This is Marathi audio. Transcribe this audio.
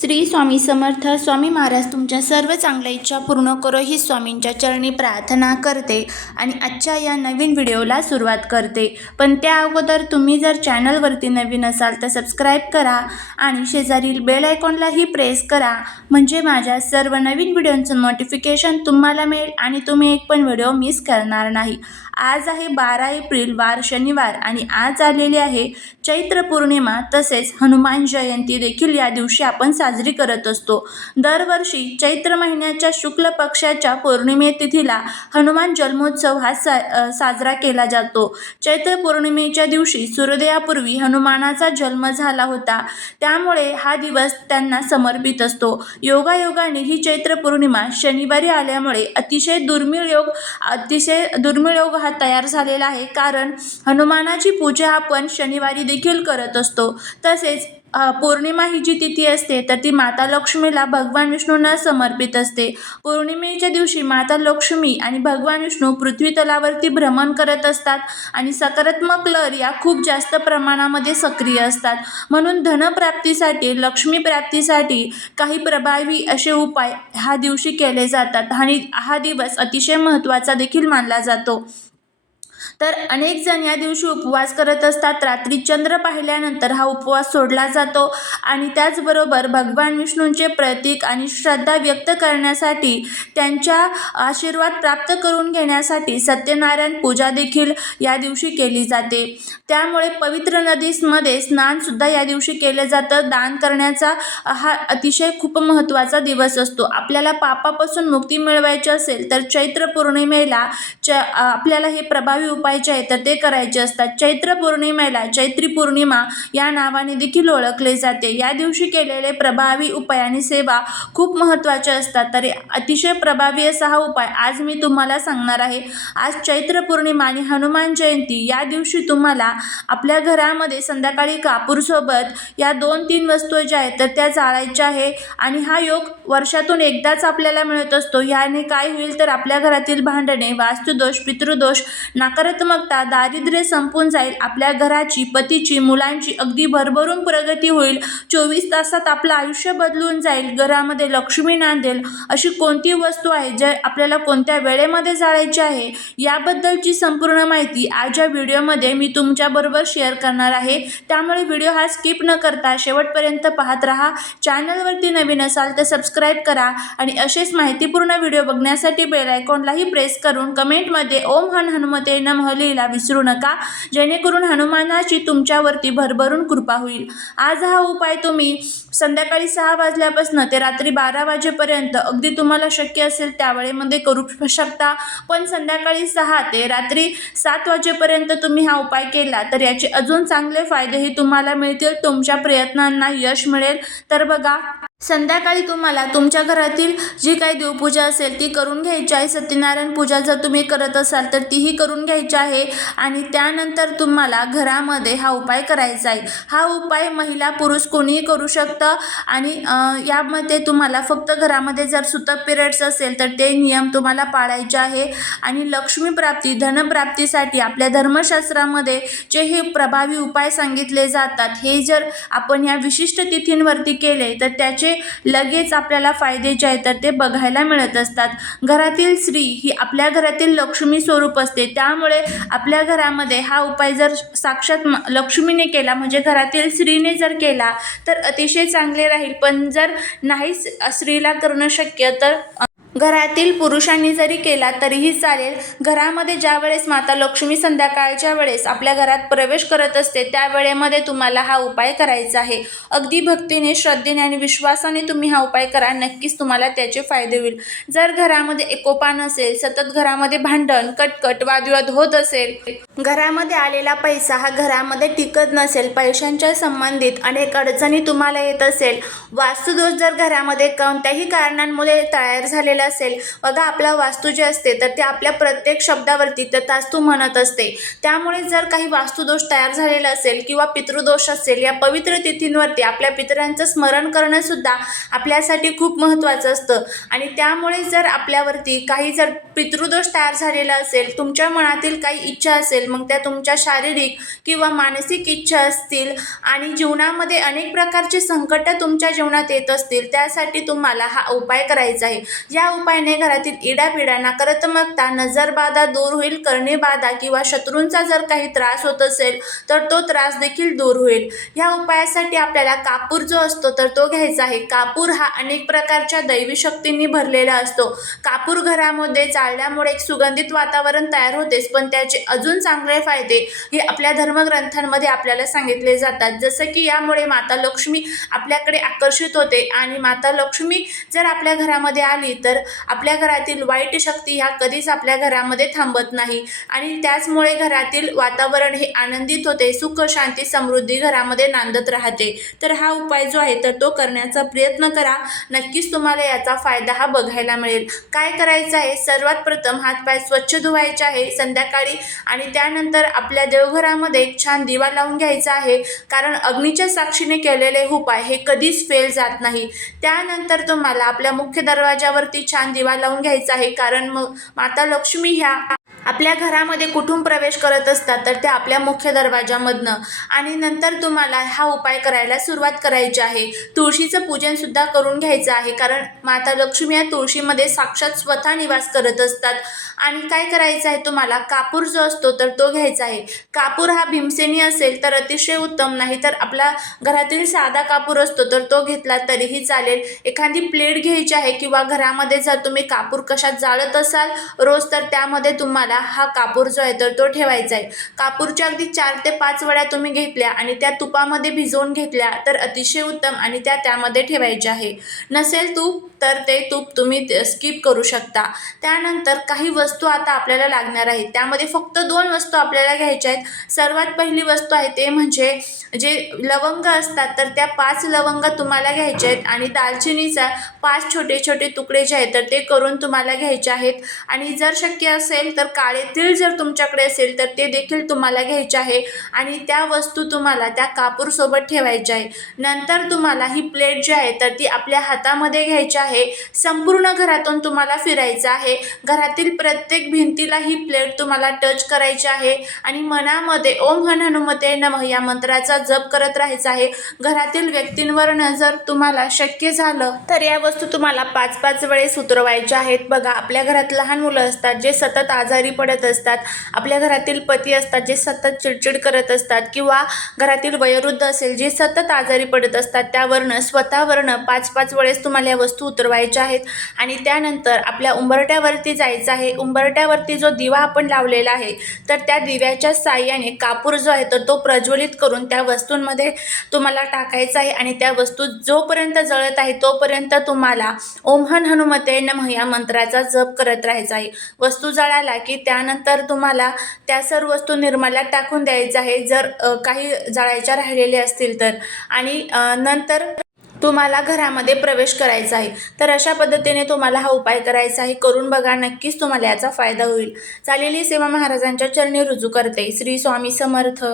श्री स्वामी समर्थ स्वामी महाराज तुमच्या सर्व चांगल्या इच्छा पूर्ण करो ही स्वामींच्या चरणी प्रार्थना करते आणि आजच्या या नवीन व्हिडिओला सुरुवात करते. पण त्या अगोदर तुम्ही जर चॅनलवरती नवीन असाल तर सबस्क्राईब करा आणि शेजारील बेल आयकॉनलाही प्रेस करा. म्हणजे माझ्या सर्व नवीन व्हिडिओंचं नोटिफिकेशन तुम्हाला मिळेल आणि तुम्ही एक पण व्हिडिओ मिस करणार नाही. आज आहे बारा एप्रिल वार शनिवार आणि आज आलेली आहे चैत्र पौर्णिमा. तसेच हनुमान जयंती देखील या दिवशी आपण साजरी करत असतो. दरवर्षी चैत्र महिन्याच्या शुक्ल पक्षाच्या पौर्णिमे तिथीला हनुमान जन्मोत्सव हा सा साजरा केला जातो. चैत्र पौर्णिमेच्या दिवशी सूर्योदयापूर्वी हनुमानाचा जन्म झाला होता. त्यामुळे हा दिवस त्यांना समर्पित असतो. योगायोगाने ही चैत्र पौर्णिमा शनिवारी आल्यामुळे अतिशय दुर्मिळ योग अतिशय दुर्मिळ योग हा तयार झालेला आहे. कारण हनुमानाची पूजा आपण शनिवारी देखील करत असतो. तसेच पौर्णिमा ही जी तिथी असते तर ती माता लक्ष्मीला भगवान विष्णूंना समर्पित असते. पौर्णिमेच्या दिवशी माता लक्ष्मी आणि भगवान विष्णू पृथ्वी तलावरती भ्रमण करत असतात आणि सकारात्मक लहर या खूप जास्त प्रमाणामध्ये सक्रिय असतात. म्हणून धनप्राप्तीसाठी लक्ष्मी प्राप्तीसाठी काही प्रभावी असे उपाय ह्या दिवशी केले जातात आणि हा दिवस अतिशय महत्त्वाचा देखील मानला जातो. तर अनेक जण या दिवशी उपवास करत असतात. रात्री चंद्र पाहिल्यानंतर हा उपवास सोडला जातो आणि त्याचबरोबर भगवान विष्णूंचे प्रतीक आणि श्रद्धा व्यक्त करण्यासाठी त्यांच्या आशीर्वाद प्राप्त करून घेण्यासाठी सत्यनारायण पूजा देखील या दिवशी केली जाते. त्यामुळे पवित्र नदीमध्ये स्नानसुद्धा या दिवशी केलं जातं. दान करण्याचा हा अतिशय खूप महत्त्वाचा दिवस असतो. आपल्याला पापापासून मुक्ती मिळवायची असेल तर चैत्र पौर्णिमेला च आपल्याला हे प्रभावी उपाय जे आहेत तर ते करायचे असतात. चैत्र पौर्णिमेला चैत्री पौर्णिमा या नावाने देखील ओळखले जाते. या दिवशी केलेले प्रभावी उपाय आणि सेवा खूप महत्त्वाच्या असतात. तरी अतिशय प्रभावी असा हा उपाय आज मी तुम्हाला सांगणार आहे. आज चैत्र पौर्णिमा आणि हनुमान जयंती या दिवशी तुम्हाला आपल्या घरामध्ये संध्याकाळी कापूरसोबत या दोन तीन वस्तू ज्या आहेत तर त्या जाळायच्या आहे आणि हा योग वर्षातून एकदाच आपल्याला मिळत असतो. याने काय होईल तर आपल्या घरातील भांडणे वास्तुदोष पितृदोष नकारात्मकता दारिद्र्य संपून जाईल. आपल्या घराची पतीची मुलांची अगदी भरभरून प्रगती होईल. चोवीस तासात आपलं आयुष्य बदलून जाईल. घरामध्ये लक्ष्मी नांदेल अशी कोणती वस्तू आहे जे आपल्याला कोणत्या वेळेमध्ये जाळायची आहे? याबद्दलची संपूर्ण माहिती आज या व्हिडिओमध्ये मी तुमच्याबरोबर शेअर करणार आहे. त्यामुळे व्हिडिओ हा स्किप न करता शेवटपर्यंत पाहत राहा. चॅनलवरती नवीन असाल तर सबस्क्राईब करा आणि असेच माहितीपूर्ण व्हिडिओ बघण्यासाठी बेल आयकॉनलाही प्रेस करून कमेंटमध्ये ओम हन हनुमते नमः विसरू नका. जेणेकरून हनुमानाची तुमच्यावरती भरभरून कृपा होईल. आज हा उपाय तुम्ही संध्याकाळी सहा वाजल्यापासून ते रात्री बारा वाजेपर्यंत अगदी तुम्हाला शक्य असेल त्यावेळेमध्ये करू शकता. पण संध्याकाळी सहा ते रात्री सात वाजेपर्यंत तुम्ही हा उपाय केला तर याचे अजून चांगले फायदेही तुम्हाला मिळतील. तुमच्या प्रयत्नांना यश मिळेल. तर बघा संध्याकाळी तुम्हाला तुमच्या घरातील जी काही देवपूजा असेल ती करून घ्यायची आहे. सत्यनारायण पूजा जर तुम्ही करत असाल तर तीही करून घ्यायची आहे. आणि त्यानंतर तुम्हाला घरामध्ये हा उपाय करायचा आहे. हा उपाय महिला पुरुष कोणीही करू शकतं. आणि यामध्ये तुम्हाला फक्त घरामध्ये जर सुतक पिरियड्स असेल तर ते नियम तुम्हाला पाळायचे आहे. आणि लक्ष्मीप्राप्ती धनप्राप्तीसाठी आपल्या धर्मशास्त्रामध्ये जे हे प्रभावी उपाय सांगितले जातात हे जर आपण या विशिष्ट तिथींवरती केले तर त्याचे म्हणजे लगेच आपल्याला फायदे जे आहेत तर ते बघायला मिळत असतात. घरातील स्त्री ही आपल्या घरातील लक्ष्मी स्वरूप असते. त्यामुळे आपल्या घरामध्ये हा उपाय जर साक्षात लक्ष्मीने केला म्हणजे घरातील स्त्रीने जर केला तर अतिशय चांगले राहील. पण जर नाहीच स्त्रीला करणं शक्य तर घरातील पुरुषांनी जरी केला तरीही चालेल. घरामध्ये ज्या वेळेस माता लक्ष्मी संध्याकाळच्या वेळेस आपल्या घरात प्रवेश करत असते त्या वेळेमध्ये तुम्हाला हा उपाय करायचा आहे. अगदी भक्तीने श्रद्धेने आणि विश्वासाने तुम्ही हा उपाय करा नक्कीच तुम्हाला त्याचे फायदे होईल. जर घरामध्ये एकोपा नसेल सतत घरामध्ये भांडण कटकट वादविवाद होत असेल घरामध्ये आलेला पैसा हा घरामध्ये टिकत नसेल पैशांच्या संबंधित अनेक अडचणी तुम्हाला येत असेल. वास्तुदोष जर घरामध्ये कोणत्याही कारणांमुळे तयार झालेला असेल. बघा आपलं वास्तू जे असते तर ते आपल्या प्रत्येक शब्दावरती तर तास्तू म्हणत असते. त्यामुळे जर काही वास्तुदोष तयार झालेला असेल किंवा पितृदोष असेल या पवित्र तिथींवरती आपल्या पितरांचं स्मरण करणंसुद्धा आपल्यासाठी खूप महत्त्वाचं असतं. आणि त्यामुळे जर आपल्यावरती काही जर पितृदोष तयार झालेला असेल तुमच्या मनातील काही इच्छा असेल मग त्या तुमच्या शारीरिक किंवा मानसिक इच्छा असतील आणि जीवनामध्ये अनेक प्रकारचे संकटं तुमच्या जीवनात येत असतील त्यासाठी तुम्हाला हा उपाय करायचा आहे. या उपायाने घरातील इडापिडा नकारात्मकता नजरबाधा दूर होईल करणेबाधा किंवा शत्रूंचा जर काही त्रास होत असेल तर तो त्रास देखील दूर होईल. ह्या उपायासाठी आपल्याला कापूर जो असतो तर तो घ्यायचा आहे. कापूर हा अनेक प्रकारच्या दैवी शक्तींनी भरलेला असतो. कापूर घरामध्ये जाळल्यामुळे एक सुगंधित वातावरण तयार होतेच पण त्याचे अजून चांगले फायदे हे आपल्या धर्मग्रंथांमध्ये आपल्याला सांगितले जातात. जसं की यामुळे माता लक्ष्मी आपल्याकडे आकर्षित होते आणि माता लक्ष्मी जर आपल्या घरामध्ये आली तर आपल्या घरातील वाईट शक्ती ह्या कधीच आपल्या घरामध्ये थांबत नाही. आणि त्याचमुळे घरातील वातावरण हे आनंदित होते सुख शांती समृद्धी घरामध्ये नांदत राहते. तर हा उपाय जो आहे तर तो करण्याचा प्रयत्न करा. नक्कीच तुम्हाला याचा फायदा हा बघायला मिळेल. काय करायचं आहे? सर्वात प्रथम हातपाय स्वच्छ धुवायचे आहे संध्याकाळी आणि त्यानंतर आपल्या देवघरामध्ये एक छान दिवा लावून घ्यायचा आहे. कारण अग्नीच्या साक्षीने केलेले उपाय हे कधीच फेल जात नाही. त्यानंतर तुम्हाला आपल्या मुख्य दरवाजावरती छान दिवा लावून घ्यायचा आहे. कारण मग माता लक्ष्मी ह्या आपल्या घरामध्ये कुठून प्रवेश करत असतात तर त्या आपल्या मुख्य दरवाजामधनं आणि नंतर तुम्हाला हा उपाय करायला सुरुवात करायची आहे. तुळशीचं पूजनसुद्धा करून घ्यायचं आहे. कारण माता लक्ष्मी या तुळशीमध्ये साक्षात स्वतः निवास करत असतात. आणि काय करायचं आहे तुम्हाला? कापूर जो असतो तर तो घ्यायचा आहे. कापूर हा भीमसेनी असेल तर अतिशय उत्तम. नाही तर आपला घरातील साधा कापूर असतो तर तो घेतला तरीही चालेल. एखादी प्लेट घ्यायची आहे किंवा घरामध्ये जर तुम्ही कापूर कशात जाळत असाल रोज तर त्यामध्ये तुम्हाला हा कापूर जो आहे तर तो ठेवायचा आहे. कापूरच्या अगदी चार ते पाच वड्या तुम्ही घेतल्या आणि त्या तुपामध्ये भिजवून घेतल्या तर अतिशय उत्तम आणि त्या त्यामध्ये ठेवायच्या आहे. नसेल तूप तर ते तूप तुम्ही स्किप करू शकता. त्यानंतर काही वस्तू वस्तू आता आपल्याला लागणार आहेत त्यामध्ये फक्त दोन वस्तू आपल्याला घ्यायच्या आहेत. सर्वात पहिली वस्तू आहे ते म्हणजे जे लवंग असतात तर त्या पाच लवंग तुम्हाला घ्यायच्या आहेत आणि दालचिनीचा पाच छोटे छोटे तुकडे जे आहेत तर ते करून तुम्हाला घ्यायचे आहेत. आणि जर शक्य असेल तर काळे तीळ जर तुमच्याकडे असेल तर ते देखील तुम्हाला घ्यायचे आहे. आणि त्या वस्तू तुम्हाला त्या कापूरसोबत ठेवायच्या आहे. नंतर तुम्हाला ही प्लेट जी आहे तर ती आपल्या हातामध्ये घ्यायची आहे. संपूर्ण घरातून तुम्हाला फिरायचं आहे. घरातील प्रत्येक भिंतीला ही प्लेट तुम्हाला टच करायची आहे. आणि मनामध्ये ओम हन हनुमते नमः या मंत्राचा जप करत राहायचा आहे. घरातील व्यक्तींवर नजर तुम्हाला शक्य झालं तर या वस्तू तुम्हाला पाच पाच वेळेस उतरवायच्या आहेत. बघा आपल्या घरात लहान मुलं असतात जे सतत आजारी पडत असतात. आपल्या घरातील पती असतात जे सतत चिडचिड करत असतात. किंवा घरातील वयोवृद्ध असेल जे सतत आजारी पडत असतात. त्यावरनं स्वतःवरनं पाच पाच वेळेस तुम्हाला या वस्तू उतरवायच्या आहेत. आणि त्यानंतर आपल्या उंबरट्यावरती जायचं आहे. उंबरट्यावरती जो दिवा आपण लावलेला आहे तर त्या दिव्याच्या साह्याने कापूर जो आहे तर तो प्रज्वलित करून त्या वस्तूंमध्ये तुम्हाला टाकायचा आहे आणि त्या वस्तू जोपर्यंत जळत आहे तोपर्यंत तुम्हाला ओमहन हनुमते नमः या मंत्राचा जप करत राहायचा आहे. वस्तू जळाला की त्यानंतर तुम्हाला त्या सर्व वस्तू निर्माल्यात टाकून द्यायचं आहे. जर काही जळायच्या राहिलेल्या असतील तर. आणि नंतर तुम्हाला घरामध्ये प्रवेश करायचा आहे. तर अशा पद्धतीने तुम्हाला हा उपाय करायचा आहे. करून बघा नक्कीच तुम्हाला याचा फायदा होईल. चालेली सेवा महाराजांच्या चरणी रुजू करते. श्री स्वामी समर्थ.